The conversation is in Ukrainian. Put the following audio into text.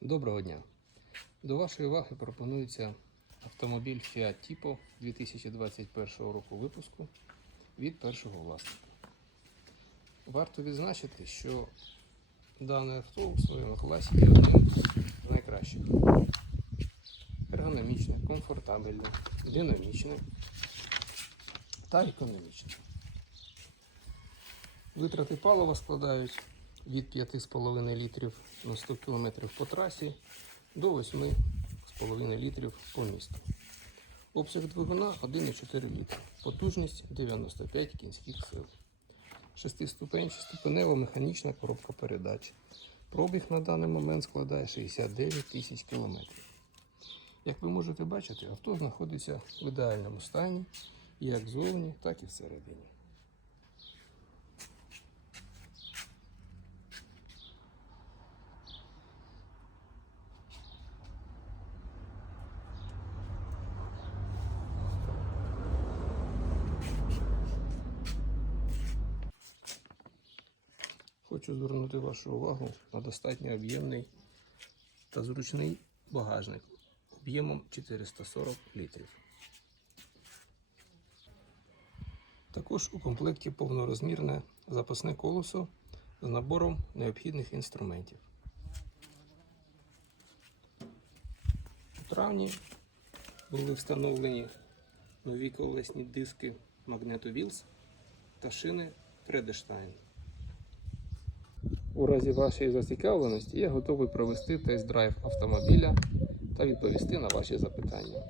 Доброго дня! До вашої уваги пропонується автомобіль Fiat Tipo 2021 року випуску від першого власника. Варто відзначити, що дане авто у своєму класі є одним з найкращих. Ергономічне, комфортабельне, динамічне та економічне. Витрати палива складають від 5,5 літрів на 100 км по трасі до 8,5 літрів по місту. Обсяг двигуна 1,4 літра. Потужність 95 кінських сил. Шестиступенева механічна коробка передач. Пробіг на даний момент складає 69 тисяч кілометрів. Як ви можете бачити, авто знаходиться в ідеальному стані як ззовні, так і всередині. Хочу звернути вашу увагу на достатньо об'ємний та зручний багажник об'ємом 440 літрів. Також у комплекті повнорозмірне запасне колесо з набором необхідних інструментів. У травні були встановлені нові колесні диски Magneto Wheels та шини Fredestein. У разі вашої зацікавленості я готовий провести тест-драйв автомобіля та відповісти на ваші запитання.